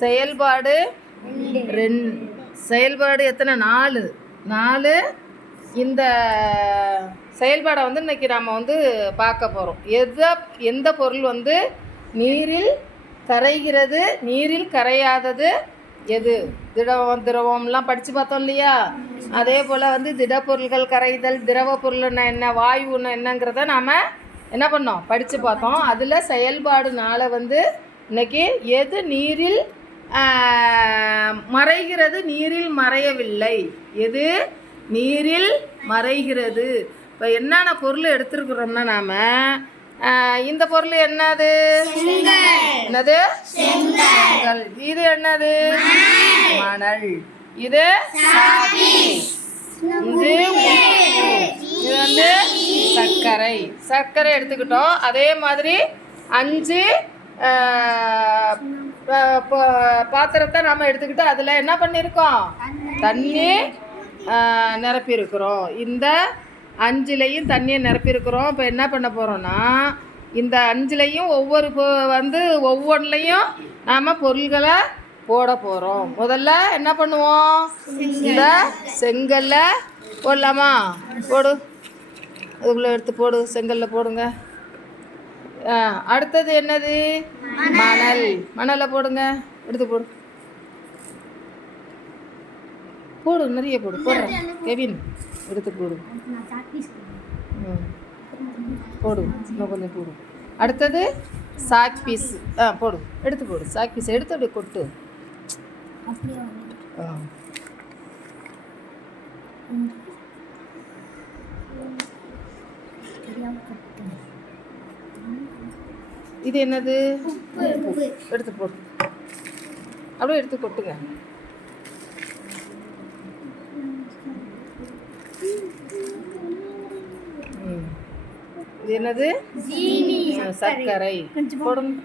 செயல்பாடு செயல்பாடு எத்தனை? 4. இந்த செயல்பாடை வந்து இன்றைக்கி நம்ம வந்து பார்க்க போகிறோம். எந்த பொருள் வந்து நீரில் கரைகிறது, நீரில் கரையாதது எது? திரவம்லாம் படித்து பார்த்தோம் இல்லையா? அதே போல் வந்து திடப்பொருள்கள் கரைதல், திரவ பொருள்னா என்ன, வாயுன்னா என்னங்கிறத நாம் என்ன பண்ணோம்? படித்து பார்த்தோம். அதில் செயல்பாடு 4 வந்து இன்றைக்கி எது நீரில் மறைகிறது, நீரில் மறையவில்லை, எது நீரில் மறைகிறது. இப்போ என்னென்ன பொருள் எடுத்துருக்குறோம்னா நாம் இந்த பொருள் என்னது? என்னது? செங்கல். இது என்னது? மணல். இது இது வந்து சர்க்கரை எடுத்துக்கிட்டோம். அதே மாதிரி 5 பாத்திரத்தை நாம் எடுத்துக்கிட்டு அதில் என்ன பண்ணியிருக்கோம்? தண்ணி நிரப்பியிருக்கிறோம். இந்த 5லையும் தண்ணியை நிரப்பியிருக்கிறோம். இப்போ என்ன பண்ண போகிறோன்னா இந்த 5லையும் ஒவ்வொன்றுலையும் நாம் பொருள்களை போட போகிறோம். முதல்ல என்ன பண்ணுவோம்? இந்த செங்கல்ல போடலாமா? போடு, அதுக்குள்ளே எடுத்து போடு, செங்கல்ல போடுங்க. அடுத்தது என்னது? மணலை போடுங்க, எடுத்து போடு, நிறைய போடுறேன் கெவின், எடுத்து போடு, இன்னும் கொஞ்சம் போடு. அடுத்தது சாக் பீஸ், போடு, எடுத்து போடு, சாக் பீஸ் எடுத்து அப்படியே கொட்டு. இது என்னது? எடுத்து போடு, அப்படியே எடுத்து கொட்டுங்க. இது என்னது? சர்க்கரை. போடுங்க.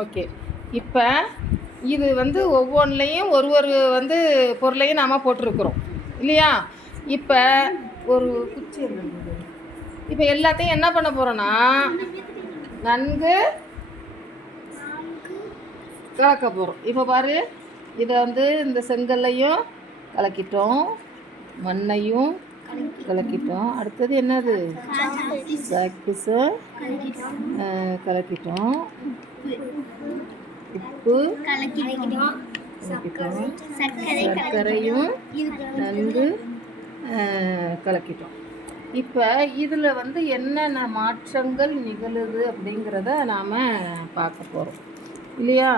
ஓகே. இப்போ இது வந்து ஒவ்வொன்றுலையும் ஒரு வந்து பொருளையும் நாம் போட்டிருக்கிறோம் இல்லையா? இப்போ ஒரு குச்சி இருந்தது. இப்போ எல்லாத்தையும் என்ன பண்ண போகிறோன்னா நன்கு கலக்க போகிறோம். இப்போ பாரு, இதை வந்து இந்த செங்கல்லையும் கலக்கிட்டோம், மண்ணையும் கலக்கிட்டோம். அடுத்தது என்னது? சாக்பீஸை கலக்கிட்டோம், உப்பு கலக்கிட்டோம், சர்க்கரையும் நன்கு கலக்கிட்டோம். இப்போ இதில் வந்து என்னென்ன மாற்றங்கள் நிகழுது அப்படிங்கிறத நாம் பார்க்க போகிறோம் இல்லையா?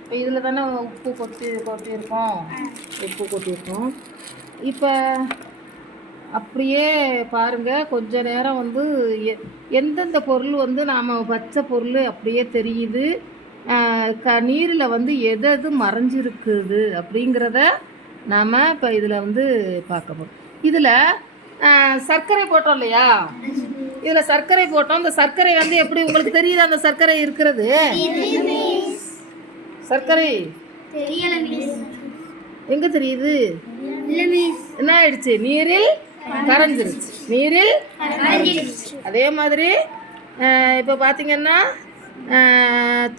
இப்போ இதில் தானே உப்பு கொட்டியிருக்கோம். இப்போ அப்படியே பாருங்கள், கொஞ்ச நேரம் வந்து எந்தெந்த பொருள் வந்து நாம் வச்ச பொருள் அப்படியே தெரியுது, நீரில் வந்து எது மறைஞ்சிருக்குது அப்படிங்கிறத நாம் இப்போ இதில் வந்து பார்க்க போகிறோம். இதில் சர்க்கரை போட்டோம் இல்லையா? இதில் சர்க்கரை போட்டோம். இந்த சர்க்கரை வந்து எப்படி உங்களுக்கு தெரியுது? அந்த சர்க்கரை இருக்கிறது சர்க்கரை எங்கே தெரியுது? என்ன ஆயிடுச்சு? நீரில் கரைஞ்சிருச்சு. அதே மாதிரி இப்போ பார்த்தீங்கன்னா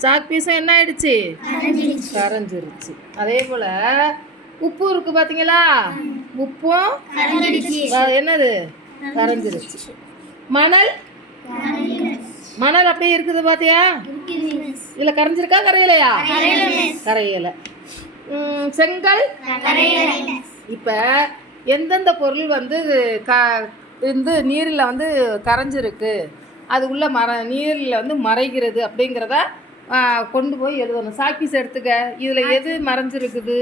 சாக் பீஸும் என்ன ஆயிடுச்சு? கரைஞ்சிருச்சு. அதே போல் உப்பு இருக்குது பார்த்தீங்களா? உப்பும் என்னது? கரைஞ்சிருச்சு. மணல் அப்படியே இருக்குது பார்த்தியா? இதில் கரைஞ்சிருக்கா, கரையலையா? கரையலை. செங்கல். இப்போ எந்தெந்த பொருள் வந்து நீரில் வந்து கரைஞ்சிருக்கு, அது உள்ள நீரில் வந்து மறைகிறது அப்படிங்கிறத கொண்டு போய் எழுதணும். சாக்பீஸ் எடுத்துக்க. இதில் எது மறைஞ்சிருக்குது?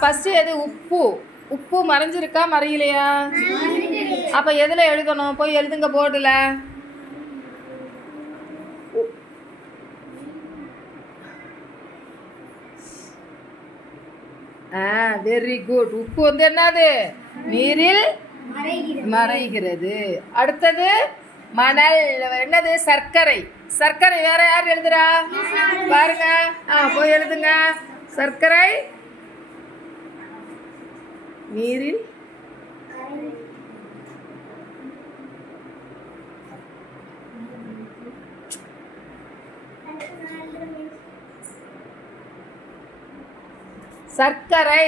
ஃபஸ்ட்டு எது? உப்பு மறைஞ்சிருக்கா, மறையலையா? அப்போ எதில் எழுதணும்? போய் எழுதுங்க போர்டில். Very good. உப்பு வந்து என்னது? நீரில் மறைகிறது. அடுத்தது மணல். என்னது? சர்க்கரை வேற யார் எழுதுறா? பாருங்க, போய் எழுதுங்க. சர்க்கரை நீரில் சர்க்கரை.